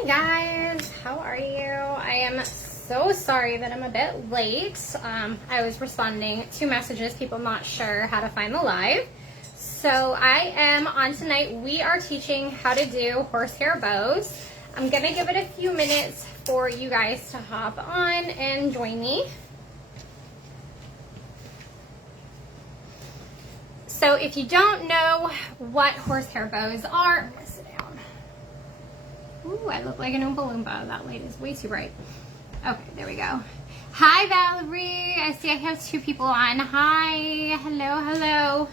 Hey guys, how are you? I am so sorry that I'm a bit late. I was responding to messages, people not sure how to find the live. So I am on tonight. We are teaching how to do horsehair bows. I'm gonna give it a few minutes for you guys to hop on and join me. So if you don't know what horsehair bows are, I'm gonna sit down. Ooh, I look like an Oompa Loompa. That light is way too bright. Okay, there we go. Hi, Valerie. I see I have two people on. Hi. Hello, hello.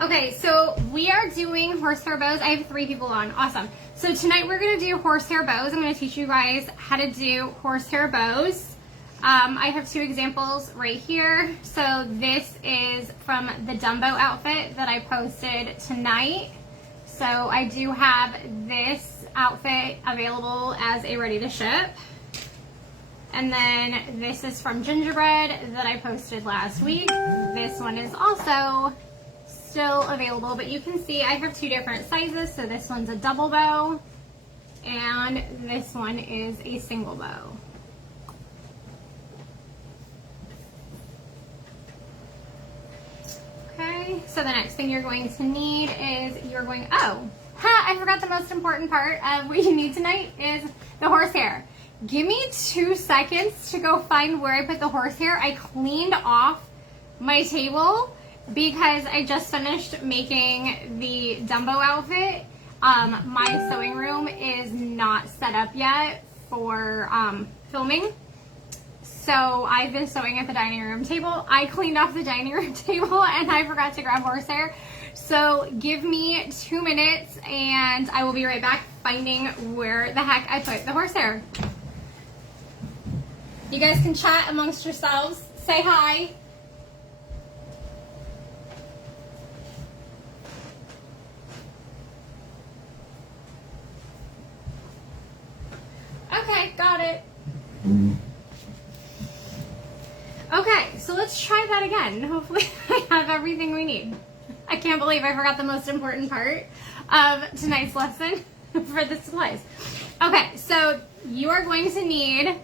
Okay, so we are doing horsehair bows. I have 3 people on. Awesome. So tonight we're going to do horsehair bows. I'm going to teach you guys how to do horsehair bows. I have 2 examples right here. So this is from the Dumbo outfit that I posted tonight. So I do have this outfit available as a ready to ship. And then this is from Gingerbread that I posted last week. This one is also still available, but you can see I have 2 different sizes. So this one's a double bow and this one is a single bow. Okay, so the next thing you're going to need is I forgot the most important part of what you need tonight is the horsehair. Give me 2 seconds to go find where I put the horsehair. I cleaned off my table because I just finished making the Dumbo outfit. My sewing room is not set up yet for filming. So I've been sewing at the dining room table. I cleaned off the dining room table and I forgot to grab horsehair. So give me 2 minutes and I will be right back finding where the heck I put the horsehair. You guys can chat amongst yourselves. Say hi. Okay, got it. Okay, so let's try that again. Hopefully I have everything we need. I can't believe I forgot the most important part of tonight's lesson for the supplies. Okay, so you are going to need,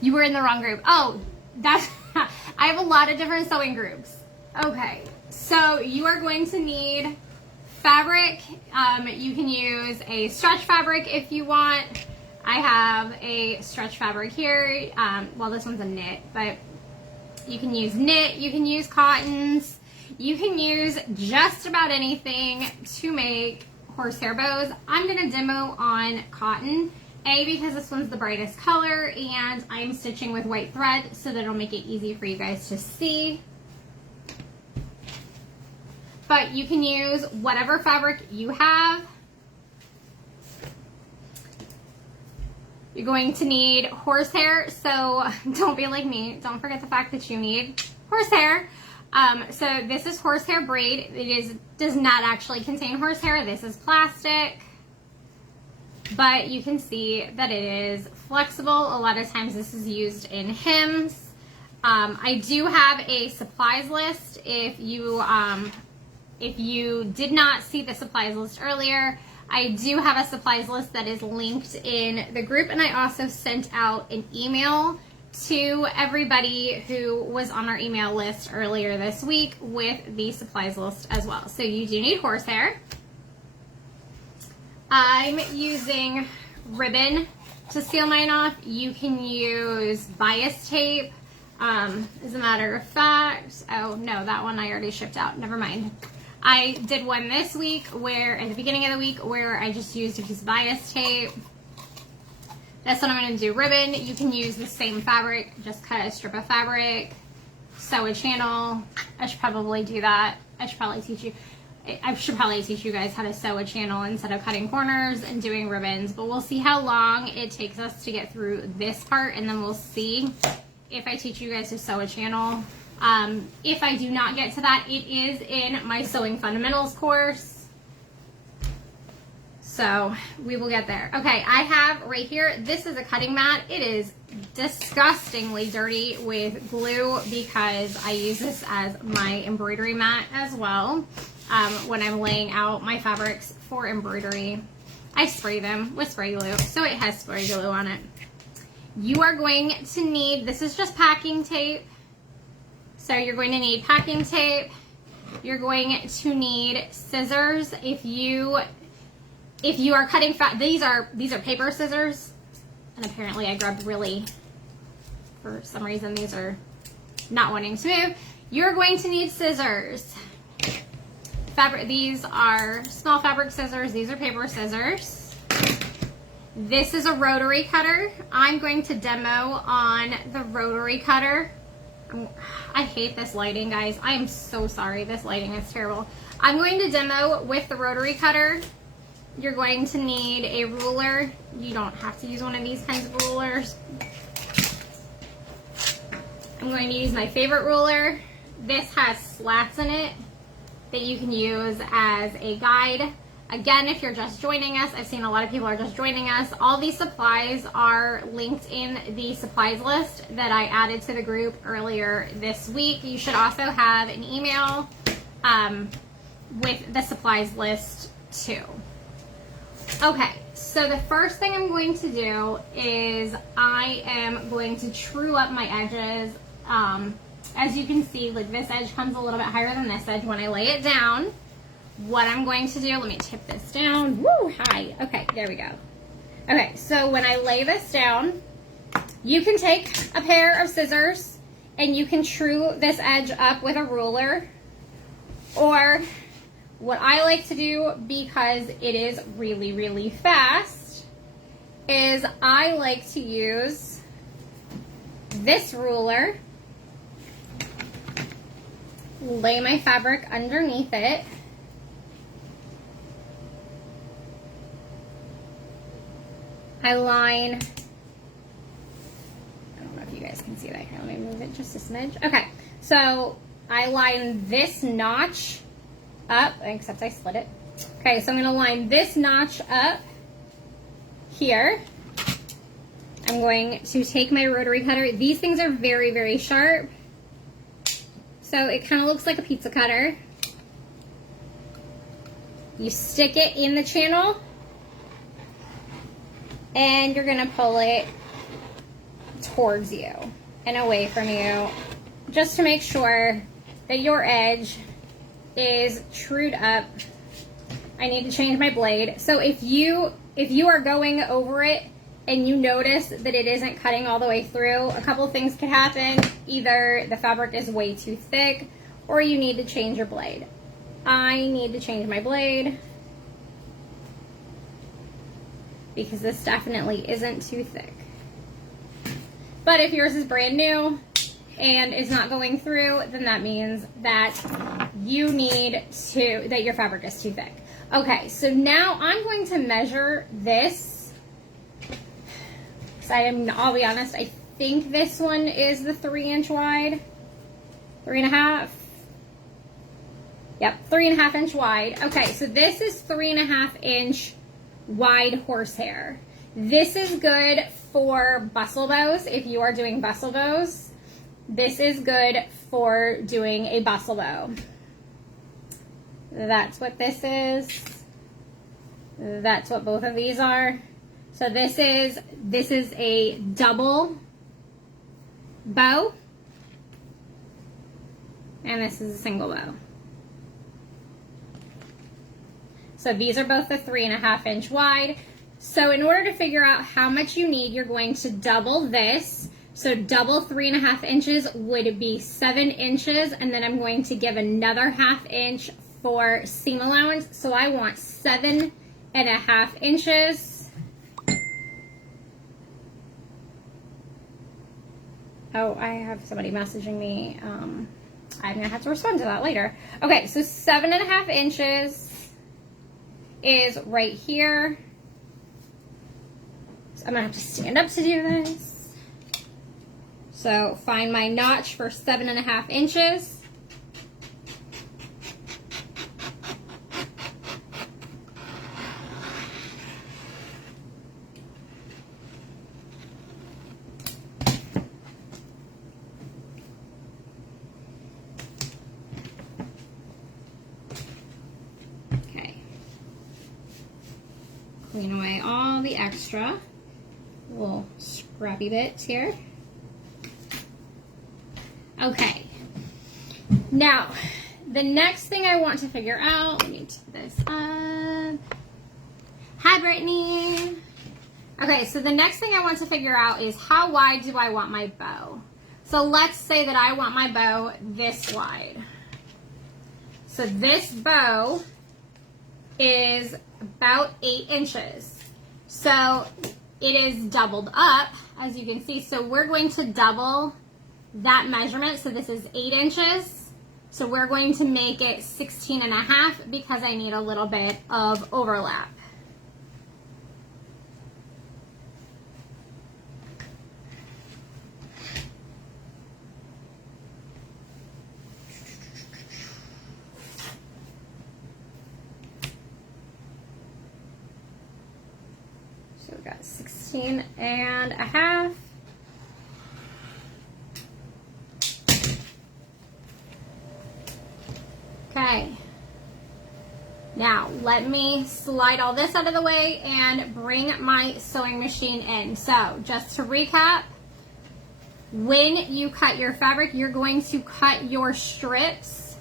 you were in the wrong group. Oh, that's, I have a lot of different sewing groups. Okay, so you are going to need fabric. You can use a stretch fabric if you want. I have a stretch fabric here. Well, this one's a knit, but you can use knit, you can use cottons, you can use just about anything to make horsehair bows. I'm gonna demo on cotton, because this one's the brightest color and I'm stitching with white thread so that it'll make it easy for you guys to see. But you can use whatever fabric you have. You're going to need horsehair, so don't be like me. Don't forget the fact that you need horsehair. So this is horsehair braid. It does not actually contain horsehair. This is plastic, but you can see that it is flexible. A lot of times this is used in hymns. I do have a supplies list. If you did not see the supplies list earlier, I do have a supplies list that is linked in the group, and I also sent out an email to everybody who was on our email list earlier this week with the supplies list as well. So you do need horsehair. I'm using ribbon to seal mine off. You can use bias tape. As a matter of fact, oh no, that one I already shipped out. Never mind. I did one this week where, at the beginning of the week, where I just used a piece of bias tape. That's what I'm going to do. Ribbon, you can use the same fabric, just cut a strip of fabric, sew a channel. I should probably do that. I should probably teach you guys how to sew a channel instead of cutting corners and doing ribbons. But we'll see how long it takes us to get through this part, and then we'll see if I teach you guys to sew a channel. If I do not get to that, it is in my Sewing Fundamentals course. So we will get there. Okay, I have right here, this is a cutting mat. It is disgustingly dirty with glue because I use this as my embroidery mat as well when I'm laying out my fabrics for embroidery. I spray them with spray glue, so it has spray glue on it. You are going to need, this is just packing tape. So you're going to need packing tape. You're going to need scissors. If you are cutting fat, these are paper scissors. And apparently I grabbed really, for some reason, these are not wanting to move. You're going to need scissors. Fabric, these are small fabric scissors. These are paper scissors. This is a rotary cutter. I'm going to demo on the rotary cutter. I hate this lighting, guys. I am so sorry. This lighting is terrible. I'm going to demo with the rotary cutter. You're going to need a ruler. You don't have to use one of these kinds of rulers. I'm going to use my favorite ruler. This has slats in it that you can use as a guide. Again, if you're just joining us, I've seen a lot of people are just joining us. All these supplies are linked in the supplies list that I added to the group earlier this week. You should also have an email with the supplies list too. Okay, so the first thing I'm going to do is I am going to true up my edges. As you can see, like this edge comes a little bit higher than this edge when I lay it down. What I'm going to do, let me tip this down. Woo, high. Okay, there we go. Okay, so when I lay this down, you can take a pair of scissors and you can true this edge up with a ruler. Or what I like to do, because it is really, really fast, is I like to use this ruler, lay my fabric underneath it, I line, I don't know if you guys can see that here, let me move it just a smidge. Okay, so I line this notch up, except I split it. Okay, so I'm gonna line this notch up here. I'm going to take my rotary cutter. These things are very, very sharp. So it kind of looks like a pizza cutter. You stick it in the channel and you're gonna pull it towards you and away from you, just to make sure that your edge is trued up. I need to change my blade. So if you are going over it and you notice that it isn't cutting all the way through, a couple things could happen. Either the fabric is way too thick or you need to change your blade. I need to change my blade because this definitely isn't too thick. But if yours is brand new and is not going through, then that means that that your fabric is too thick. Okay, so now I'm going to measure this. So I'll be honest, I think this one is the 3-inch wide, 3.5. Yep, 3.5 inch wide. Okay, so this is 3.5 inch wide horsehair. This is good for bustle bows. If you are doing bustle bows, this is good for doing a bustle bow. That's what this is. That's what both of these are. So this is a double bow, and this is a single bow. So these are both the 3.5 inch wide. So in order to figure out how much you need, you're going to double this. So double 3.5 inches would be 7 inches, and then I'm going to give another 1/2 inch for seam allowance. So I want 7.5 inches. Oh, I have somebody messaging me. I'm gonna have to respond to that later. Okay, so 7.5 inches is right here. So I'm gonna have to stand up to do this. So find my notch for 7.5 inches. clean away all the extra little scrappy bits here. Okay. Now, the next thing I want to figure out, let me take this up. Hi, Brittany. Okay, so the next thing I want to figure out is how wide do I want my bow? So let's say that I want my bow this wide. So this bow is about 8 inches. So it is doubled up, as you can see. So we're going to double that measurement. So this is 8 inches. So we're going to make it 16.5 because I need a little bit of overlap. So we got 16.5. Okay. Now let me slide all this out of the way and bring my sewing machine in. So just to recap, when you cut your fabric, you're going to cut your strips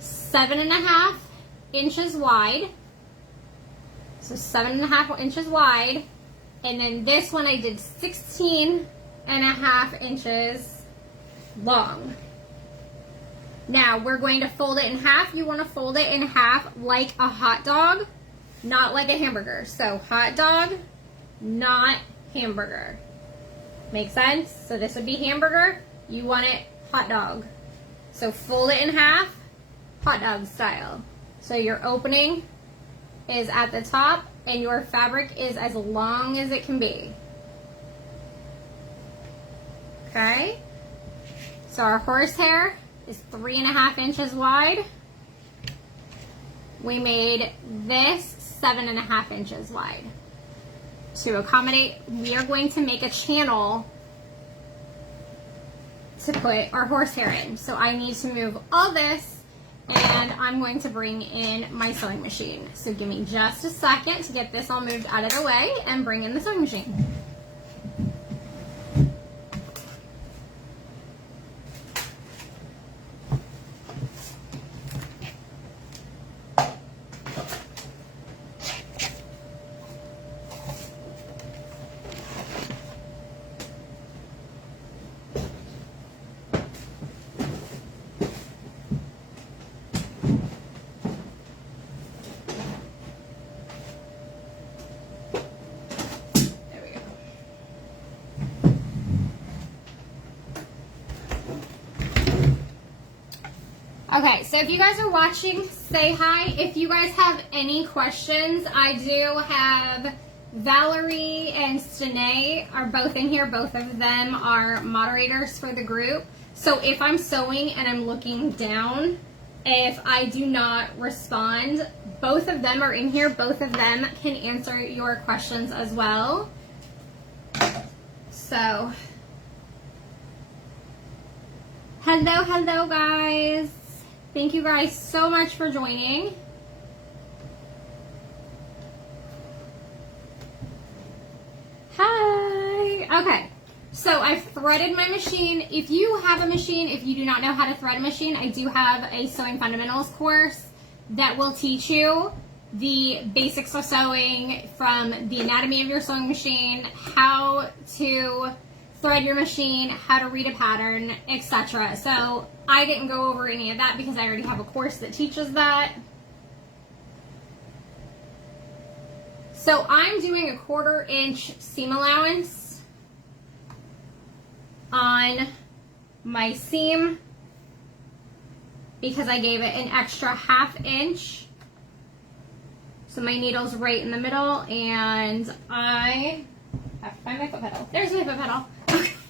7.5 inches wide. So 7.5 inches wide. And then this one I did 16.5 inches long. Now we're going to fold it in half. You want to fold it in half like a hot dog, not like a hamburger. So hot dog, not hamburger. Make sense? So this would be hamburger. You want it hot dog. So fold it in half, hot dog style. So your opening is at the top and your fabric is as long as it can be. Okay? So our horsehair is 3.5 inches wide. We made this 7.5 inches wide. To accommodate, we are going to make a channel to put our horsehair in. So I need to move all this and I'm going to bring in my sewing machine. So give me just a second to get this all moved out of the way and bring in the sewing machine. Okay, so if you guys are watching, say hi. If you guys have any questions, I do have Valerie and Stene are both in here. Both of them are moderators for the group. So if I'm sewing and I'm looking down, if I do not respond, both of them are in here. Both of them can answer your questions as well. So, hello guys. Thank you guys so much for joining. Hi. Okay, so I've threaded my machine. If you have a machine, if you do not know how to thread a machine, I do have a sewing fundamentals course that will teach you the basics of sewing, from the anatomy of your sewing machine, how to thread your machine, how to read a pattern, etc. So I didn't go over any of that because I already have a course that teaches that. So I'm doing a 1/4 inch seam allowance on my seam because I gave it an extra 1/2 inch. So my needle's right in the middle, and I have to find my foot pedal. There's my foot pedal.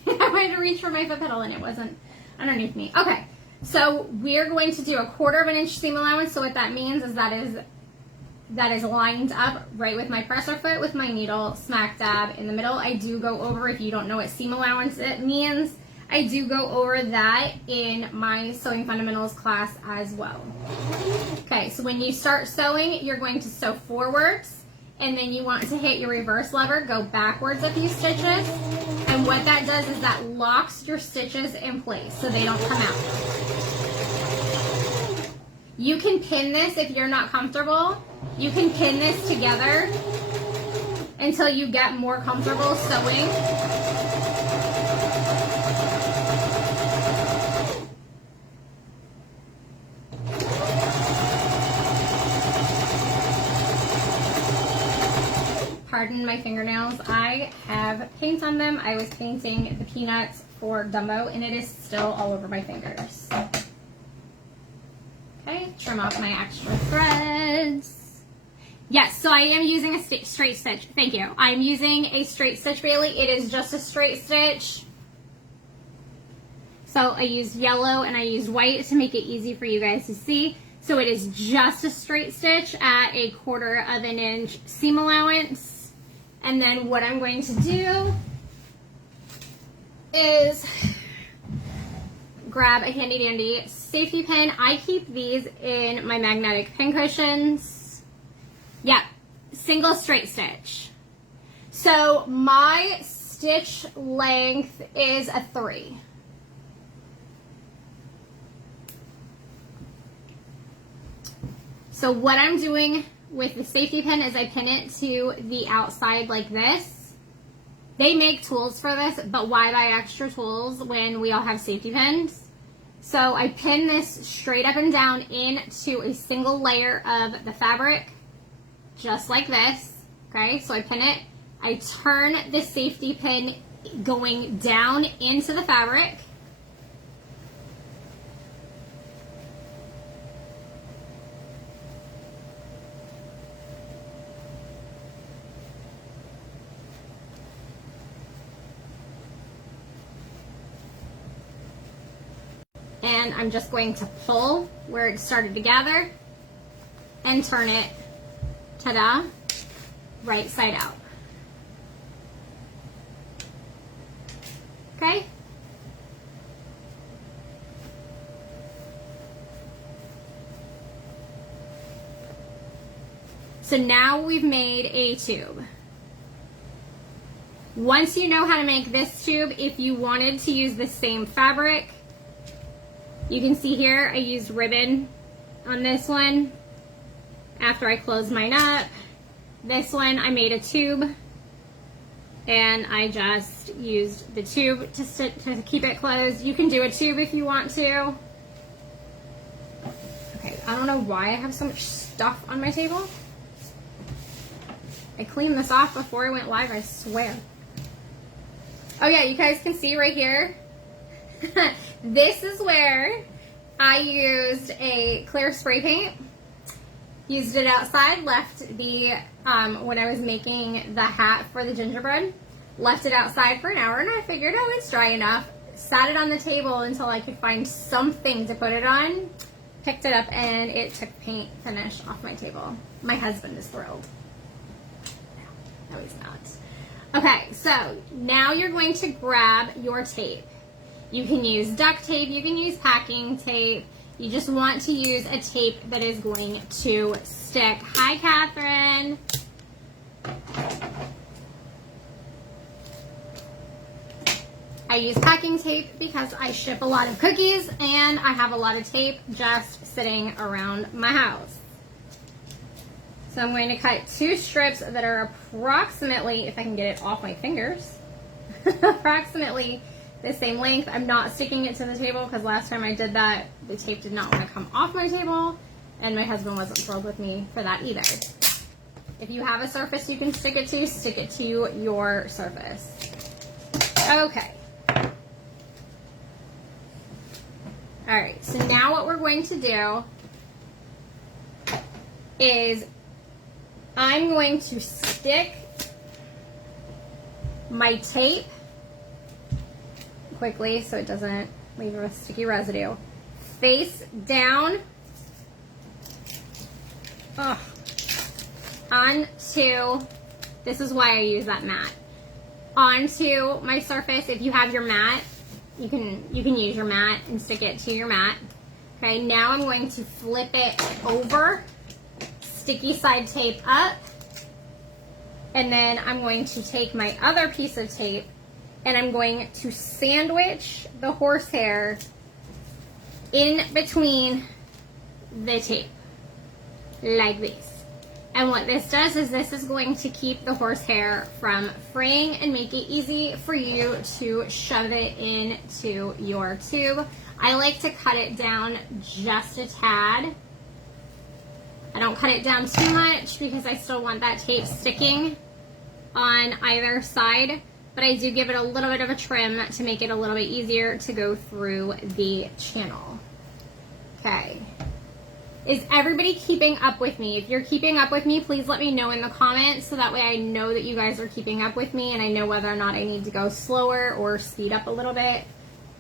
I wanted to reach for my foot pedal and it wasn't underneath me. Okay, so we're going to do a 1/4 inch seam allowance. So what that means is that is lined up right with my presser foot with my needle smack dab in the middle. I do go over, if you don't know what seam allowance it means, I do go over that in my sewing fundamentals class as well. Okay, so when you start sewing, you're going to sew forwards, and then you want to hit your reverse lever, go backwards a few stitches, and what that does is that locks your stitches in place so they don't come out. You can pin this if you're not comfortable. You can pin this together until you get more comfortable sewing. Pardon my fingernails. I have paint on them. I was painting the peanuts for Dumbo, and it is still all over my fingers. Okay, trim off my extra threads. Yes, so I am using a straight stitch. Thank you. I'm using a straight stitch, Bailey. It is just a straight stitch. So I used yellow and I used white to make it easy for you guys to see. So it is just a straight stitch at 1/4 of an inch seam allowance. And then what I'm going to do is grab a handy dandy safety pin. I keep these in my magnetic pin cushions. Yeah, single straight stitch. So my stitch length is a 3. So what I'm doing with the safety pin is I pin it to the outside like this. They make tools for this, but why buy extra tools when we all have safety pins? So I pin this straight up and down into a single layer of the fabric, just like this. Okay, so I pin it. I turn the safety pin going down into the fabric. And I'm just going to pull where it started to gather and turn it, ta-da, right side out. Okay? So now we've made a tube. Once you know how to make this tube, if you wanted to use the same fabric, you can see here I used ribbon on this one after I closed mine up. This one I made a tube and I just used the tube to keep it closed. You can do a tube if you want to. Okay, I don't know why I have so much stuff on my table. I cleaned this off before I went live, I swear. Oh yeah, you guys can see right here. This is where I used a clear spray paint, used it outside, left the, when I was making the hat for the gingerbread, left it outside for an hour, and I figured, oh, it's dry enough. Sat it on the table until I could find something to put it on, picked it up, and it took paint finish off my table. My husband is thrilled. No, he's not. Okay, so now you're going to grab your tape. You can use duct tape, you can use packing tape. You just want to use a tape that is going to stick. Hi, Catherine. I use packing tape because I ship a lot of cookies and I have a lot of tape just sitting around my house. So I'm going to cut 2 strips that are approximately, if I can get it off my fingers, approximately the same length. I'm not sticking it to the table because last time I did that, the tape did not want to come off my table, and my husband wasn't thrilled with me for that either. If you have a surface you can stick it to your surface. Okay. Alright, so now what we're going to do is I'm going to stick my tape quickly so it doesn't leave a sticky residue. Face down onto, this is why I use that mat, onto my surface. If you have your mat you can use your mat and stick it to your mat. Okay, now I'm going to flip it over, sticky side tape up, and then I'm going to take my other piece of tape and I'm going to sandwich the horsehair in between the tape, like this. And what this does is this is going to keep the horsehair from fraying and make it easy for you to shove it into your tube. I like to cut it down just a tad. I don't cut it down too much because I still want that tape sticking on either side, but I do give it a little bit of a trim to make it a little bit easier to go through the channel. Okay. Is everybody keeping up with me? If you're keeping up with me, please let me know in the comments so that way I know that you guys are keeping up with me and I know whether or not I need to go slower or speed up a little bit.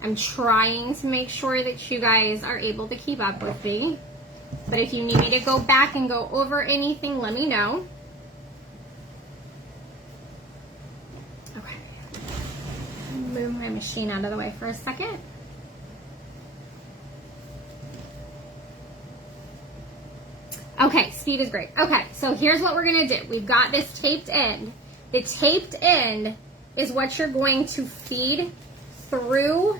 I'm trying to make sure that you guys are able to keep up with me. But if you need me to go back and go over anything, let me know. Okay. Move my machine out of the way for a second. Okay, speed is great. Okay, so here's what we're gonna do. We've got this taped end. The taped end is what you're going to feed through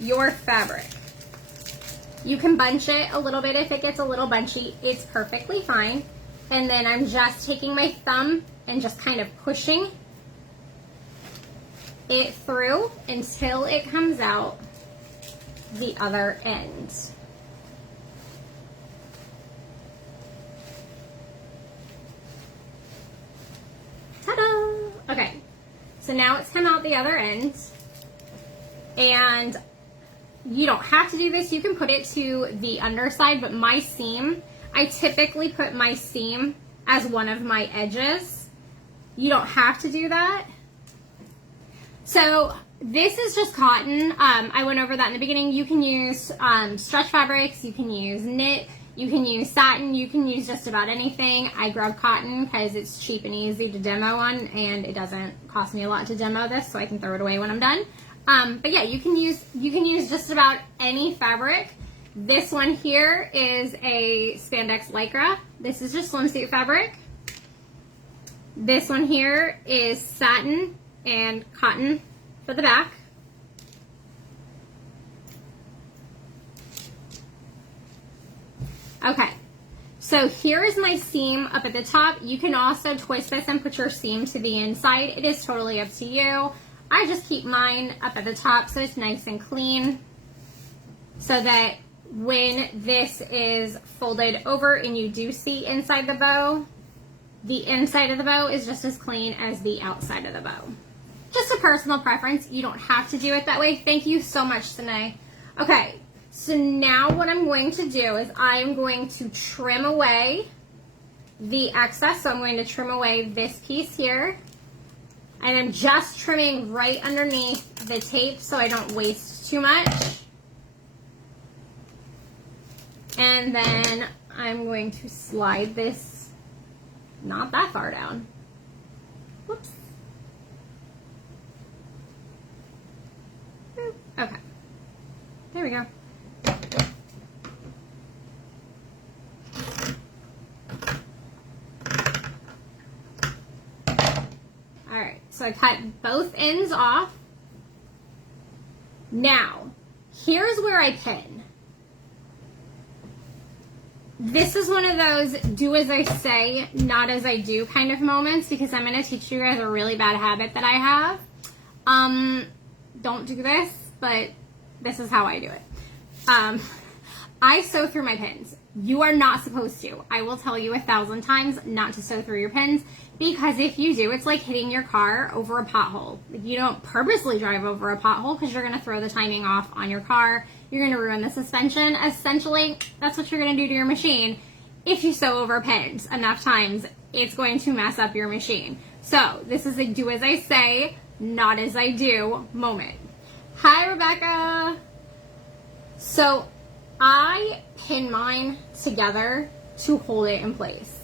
your fabric. You can bunch it a little bit if it gets a little bunchy. It's perfectly fine. And then I'm just taking my thumb and just kind of pushing it through until it comes out the other end. Ta-da! Okay, so now it's come out the other end, and you don't have to do this. You can put it to the underside, but my seam, I typically put my seam as one of my edges. You don't have to do that. So this is just cotton. I went over that in the beginning. You can use stretch fabrics, you can use knit, you can use satin, you can use just about anything. I grab cotton because it's cheap and easy to demo on, and it doesn't cost me a lot to demo this, so I can throw it away when I'm done. But yeah, you can use just about any fabric. This one here is a spandex lycra. This is just swimsuit fabric. This one here is satin and cotton for the back. Okay, so here is my seam up at the top. You can also twist this and put your seam to the inside. It is totally up to you. I just keep mine up at the top so it's nice and clean, so that when this is folded over and you do see inside the bow, the inside of the bow is just as clean as the outside of the bow. Just a personal preference. You don't have to do it that way. Thank you so much, Sine. Okay, so now what I'm going to do is I'm going to trim away the excess. So I'm going to trim away this piece here. And I'm just trimming right underneath the tape so I don't waste too much. And then I'm going to slide this not that far down. Whoops. Okay. There we go. Alright, so I cut both ends off. Now, here's where I pin. This is one of those do as I say, not as I do kind of moments, because I'm going to teach you guys a really bad habit that I have. Don't do this, but this is how I do it. I sew through my pins. You are not supposed to. I will tell you 1,000 times not to sew through your pins, because if you do, it's like hitting your car over a pothole. You don't purposely drive over a pothole because you're going to throw the timing off on your car. You're going to ruin the suspension. Essentially, that's what you're going to do to your machine. If you sew over pins enough times, it's going to mess up your machine. So this is a do as I say, not as I do moment. Hi, Rebecca. So I pin mine together to hold it in place.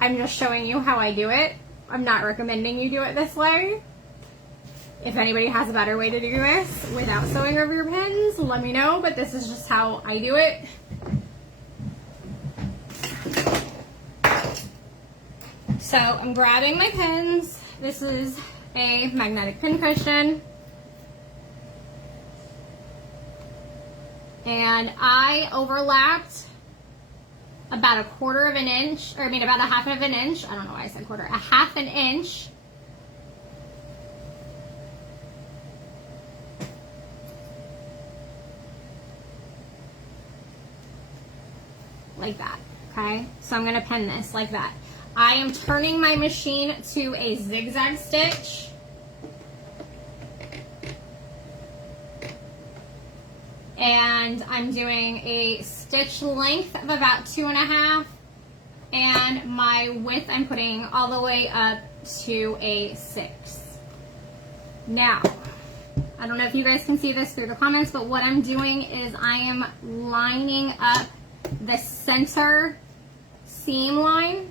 I'm just showing you how I do it. I'm not recommending you do it this way. If anybody has a better way to do this without sewing over your pins, let me know, but this is just how I do it. So I'm grabbing my pins. This is a magnetic pin cushion. And I overlapped about 1/4 of an inch, or I mean about 1/2 of an inch. I don't know why I said quarter. 1/2 an inch. Like that, okay? So I'm gonna pin this like that. I am turning my machine to a zigzag stitch. And I'm doing a stitch length of about 2.5, and my width I'm putting all the way up to a 6. Now, I don't know if you guys can see this through the comments, but what I'm doing is I am lining up the center seam line.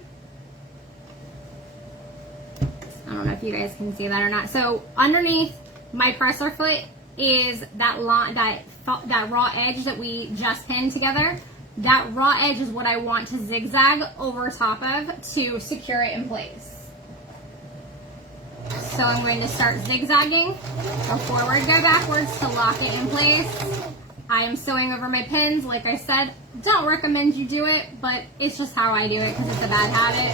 I don't know if you guys can see that or not. So underneath my presser foot is that line, that raw edge that we just pinned together. That raw edge is what I want to zigzag over top of to secure it in place. So I'm going to start zigzagging, go forward, go backwards to lock it in place. I am sewing over my pins, like I said. Don't recommend you do it, but it's just how I do it because it's a bad habit.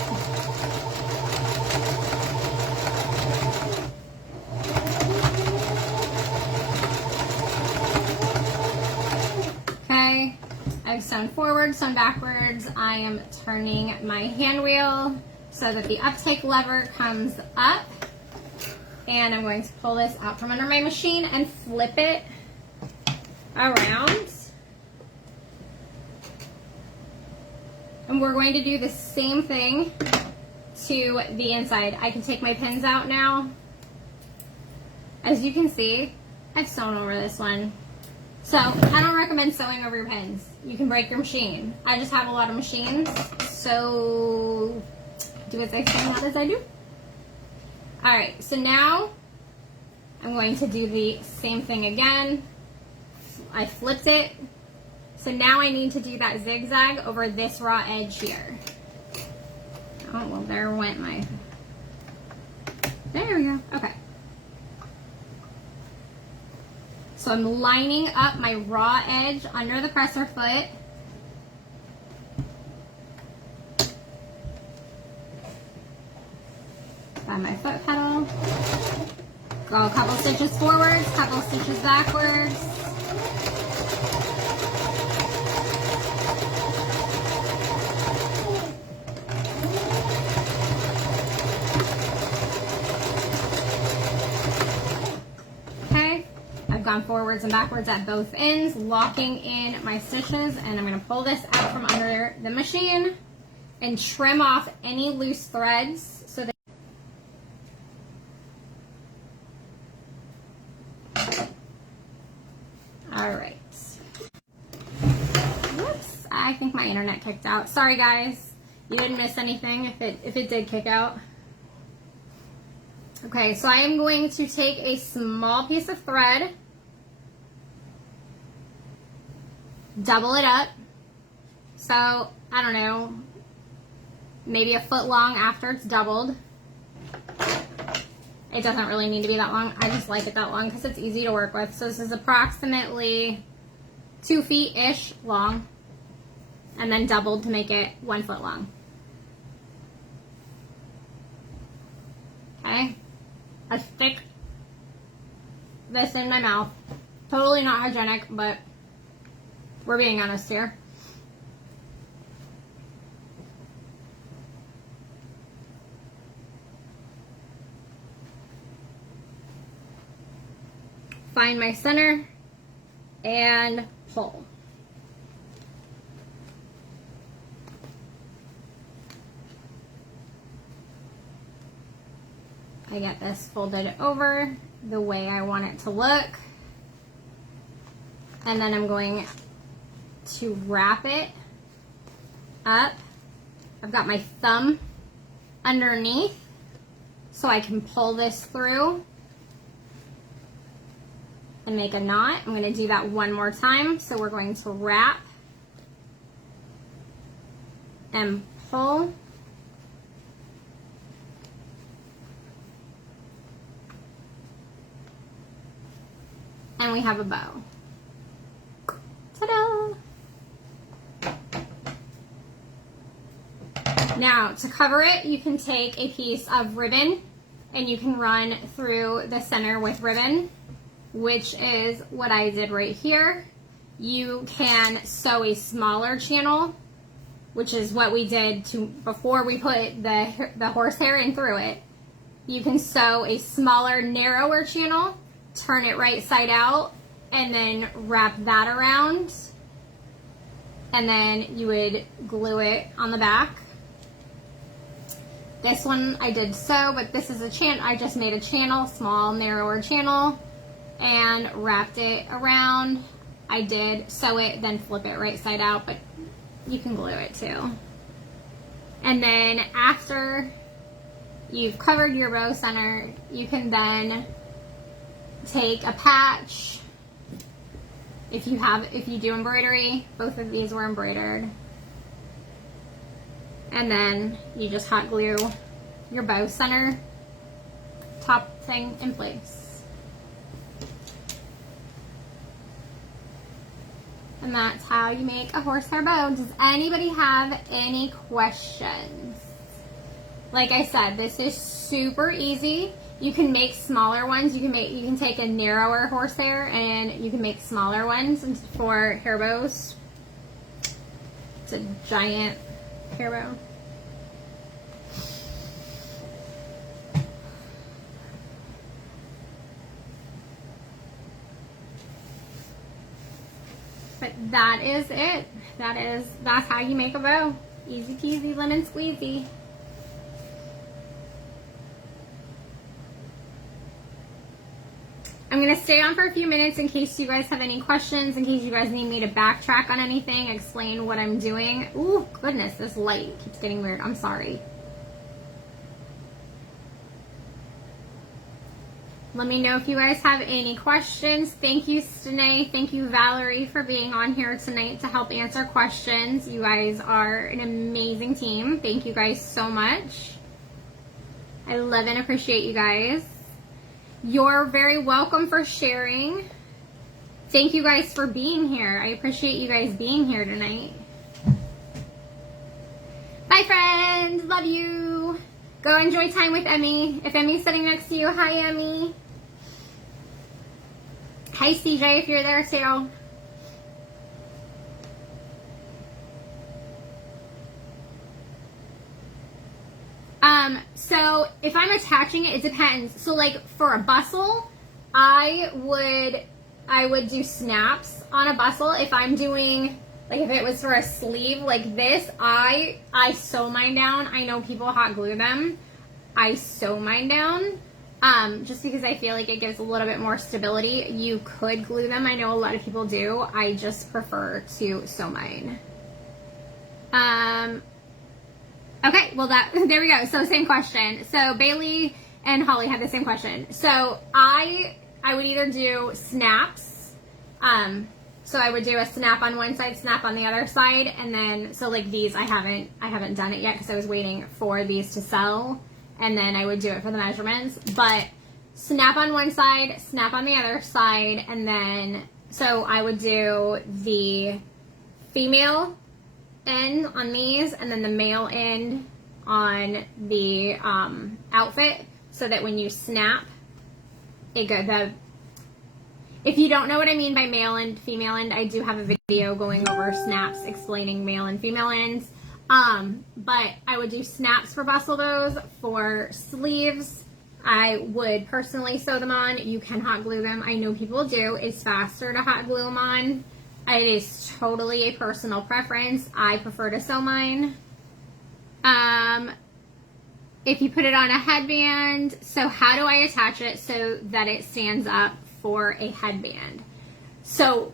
I've sewn forward, sewn backwards. I am turning my hand wheel so that the uptake lever comes up, and I'm going to pull this out from under my machine and flip it around. And we're going to do the same thing to the inside. I can take my pins out now. As you can see, I've sewn over this one. So I don't recommend sewing over your pins. You can break your machine. I just have a lot of machines, so do as I say, not as I do. All right, so now I'm going to do the same thing again. I flipped it. So now I need to do that zigzag over this raw edge here. Oh, well, there went my, there we go, okay. So I'm lining up my raw edge under the presser foot. Grab my foot pedal. Go a couple stitches forwards, couple stitches backwards. Gone forwards and backwards at both ends, locking in my stitches, and I'm going to pull this out from under the machine and trim off any loose threads so that all right. Whoops, I think my internet kicked out. Sorry guys, you didn't miss anything if it did kick out. Okay, so I am going to take a small piece of thread, double it up, so I don't know, maybe a foot long after it's doubled. It doesn't really need to be that long. I just like it that long because it's easy to work with. So this is approximately 2 feet-ish long, and then doubled to make it 1 foot long. Okay, I stick this in my mouth. Totally not hygienic, but we're being honest here. Find my center and pull. I get this folded over the way I want it to look. And then I'm going to wrap it up. I've got my thumb underneath so I can pull this through. and make a knot. I'm going to do that one more time. So we're going to wrap and pull. And we have a bow. Ta-da! Now, to cover it, you can take a piece of ribbon and you can run through the center with ribbon, which is what I did right here. You can sew a smaller channel, which is what we did before we put the horsehair in through it. You can sew a smaller, narrower channel, turn it right side out, and then wrap that around. And then you would glue it on the back. This one I did sew, but this is a channel. I just made a channel, small, narrower channel, and wrapped it around. I did sew it, then flip it right side out, but you can glue it too. And then after you've covered your bow center, you can then take a patch. If you do embroidery, both of these were embroidered. And then you just hot glue your bow center top thing in place. And that's how you make a horsehair bow. Does anybody have any questions? Like I said, this is super easy. You can make smaller ones. You can take a narrower horsehair and you can make smaller ones for hair bows. It's a giant hair bow. But that is it. That's how you make a bow. Easy peasy lemon squeezy. I'm going to stay on for a few minutes in case you guys have any questions, in case you guys need me to backtrack on anything, explain what I'm doing. Ooh, goodness, this light keeps getting weird. I'm sorry. Let me know if you guys have any questions. Thank you, Stene. Thank you, Valerie, for being on here tonight to help answer questions. You guys are an amazing team. Thank you guys so much. I love and appreciate you guys. You're very welcome for sharing. Thank you guys for being here. I appreciate you guys being here tonight. Bye, friends. Love you. Go enjoy time with Emmy. If Emmy's sitting next to you, hi, Emmy. Hi, CJ, if you're there too. So if I'm attaching it, it depends. So like for a bustle, I would do snaps on a bustle. If I'm doing, like if it was for a sleeve like this, I sew mine down. I know people hot glue them. I sew mine down. Just because I feel like it gives a little bit more stability. You could glue them. I know a lot of people do. I just prefer to sew mine. Okay, well there we go. So same question. So Bailey and Holly had the same question. So I would either do snaps. So I would do a snap on one side, snap on the other side, and then so like these I haven't done it yet because I was waiting for these to sell, and then I would do it for the measurements. But snap on one side, snap on the other side, and then so I would do the female end on these and then the male end on the outfit, so that when you snap it goes. If you don't know what I mean by male and female end, I do have a video going over snaps explaining male and female ends. But I would do snaps for bustle bows. For sleeves, I would personally sew them on. You can hot glue them. I know people do. It's faster to hot glue them on. It is totally a personal preference. I prefer to sew mine. If you put it on a headband, so how do I attach it so that it stands up for a headband? So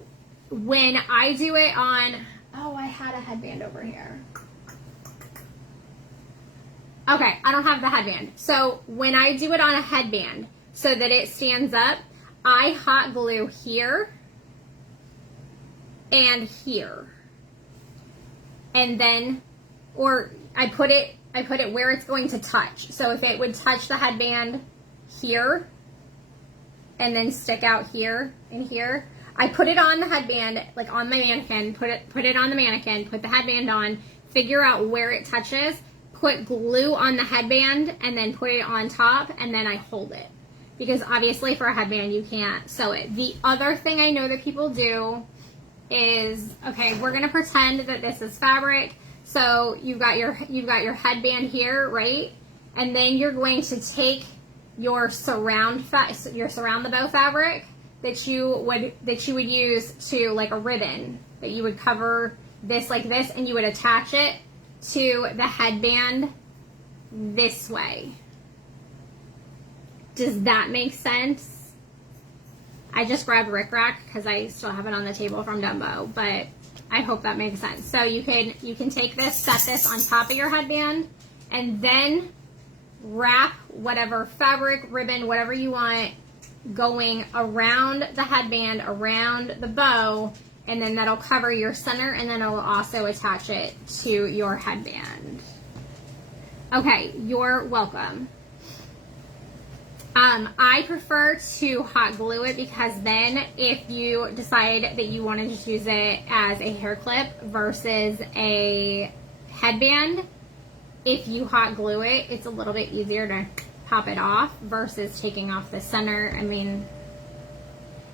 when I do it on, oh, I had a headband over here. Okay, I don't have the headband. So when I do it on a headband so that it stands up, I hot glue here and here. And then, or I put it where it's going to touch. So if it would touch the headband here and then stick out here and here, I put it on the headband, like on my mannequin, put it on the mannequin, put the headband on, figure out where it touches, put glue on the headband, and then put it on top, and then I hold it. Because obviously for a headband you can't sew it. The other thing I know that people do is, okay, we're gonna pretend that this is fabric. So you've got your headband here, right? And then you're going to take your surround the bow fabric that you would use to, like, a ribbon, that you would cover this like this, and you would attach it to the headband this way. Does that make sense? I just grabbed Rick Rack because I still have it on the table from Dumbo, but I hope that makes sense. So you can take this, set this on top of your headband, and then wrap whatever fabric, ribbon, whatever you want going around the headband, around the bow, and then that'll cover your center, and then it'll also attach it to your headband. Okay, you're welcome. I prefer to hot glue it, because then if you decide that you want to just use it as a hair clip versus a headband, if you hot glue it, it's a little bit easier to pop it off versus taking off the center. I mean,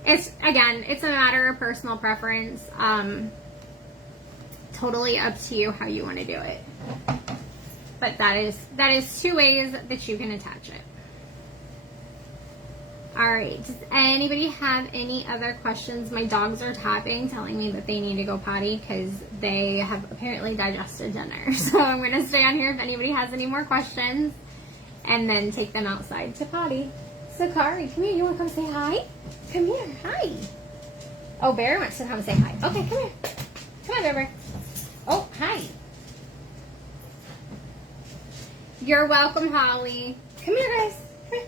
it's a matter of personal preference. Totally up to you how you want to do it. But that is two ways that you can attach it. All right, does anybody have any other questions? My dogs are tapping, telling me that they need to go potty because they have apparently digested dinner. So I'm going to stay on here if anybody has any more questions, and then take them outside to potty. Sakari, come here. You want to come say hi? Come here. Hi. Oh, Bear wants to come say hi. Okay, come here. Come on, Bear. Oh, hi. You're welcome, Holly. Come here, guys. Come here.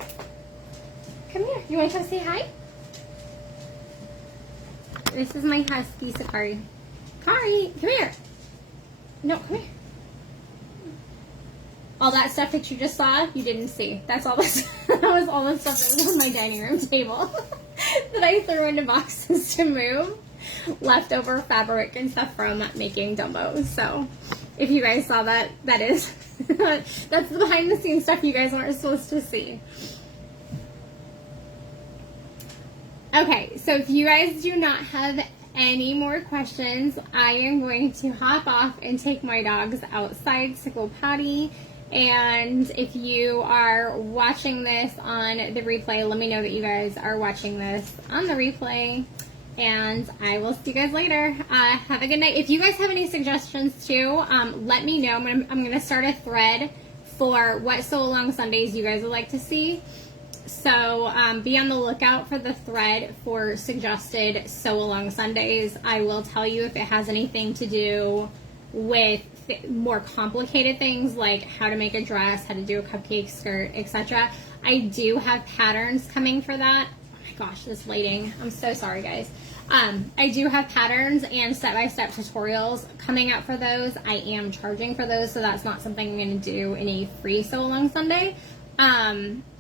Come here. You want to come say hi? This is my husky, Sakari. Kari, come here. No, come here. All that stuff that you just saw, you didn't see. That's all this. That was all the stuff that was on my dining room table that I threw into boxes to move. Leftover fabric and stuff from making Dumbo. So if you guys saw that, that is that's the behind the scenes stuff you guys aren't supposed to see. Okay, so if you guys do not have any more questions, I am going to hop off and take my dogs outside to go potty. And if you are watching this on the replay, let me know that you guys are watching this on the replay. And I will see you guys later. Have a good night. If you guys have any suggestions too, let me know. I'm going to start a thread for what sew along Sundays you guys would like to see. So be on the lookout for the thread for suggested sew along Sundays. I will tell you if it has anything to do with more complicated things like how to make a dress, how to do a cupcake skirt, etc. I do have patterns coming for that. Oh my gosh, this lighting. I'm so sorry, guys. I do have patterns and step-by-step tutorials coming out for those. I am charging for those, so that's not something I'm going to do in a free sew along Sunday.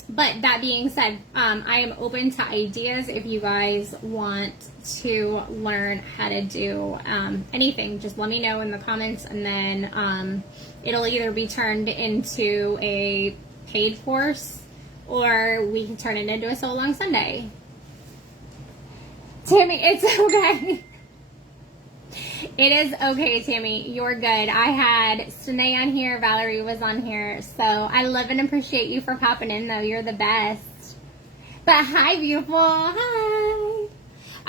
But that being said, I am open to ideas if you guys want to learn how to do anything. Just let me know in the comments, and then it'll either be turned into a paid course or we can turn it into a sew along Sunday. Tammy, it's okay. It is okay, Tammy. You're good. I had Sine on here. Valerie was on here. So I love and appreciate you for popping in, though. You're the best. But hi, beautiful. Hi.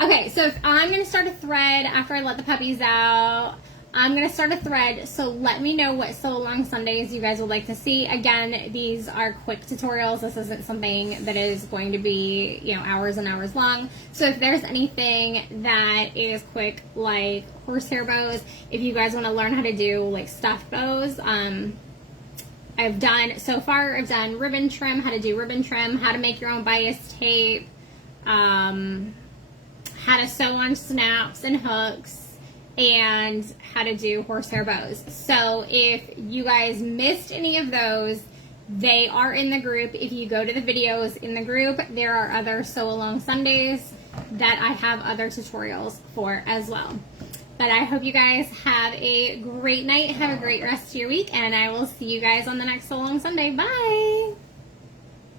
Okay, so if I'm going to start a thread after I let the puppies out. I'm going to start a thread, so let me know what sew along Sundays you guys would like to see. Again, these are quick tutorials. This isn't something that is going to be, you know, hours and hours long. So if there's anything that is quick, like horsehair bows, if you guys want to learn how to do like stuffed bows, I've done ribbon trim, how to do ribbon trim, how to make your own bias tape, how to sew on snaps and hooks, and how to do horsehair bows. So if you guys missed any of those, they are in the group. If you go to the videos in the group, there are other sew along Sundays that I have other tutorials for as well. But I hope you guys have a great night, have a great rest of your week, and I will see you guys on the next Sew Along Sunday. Bye!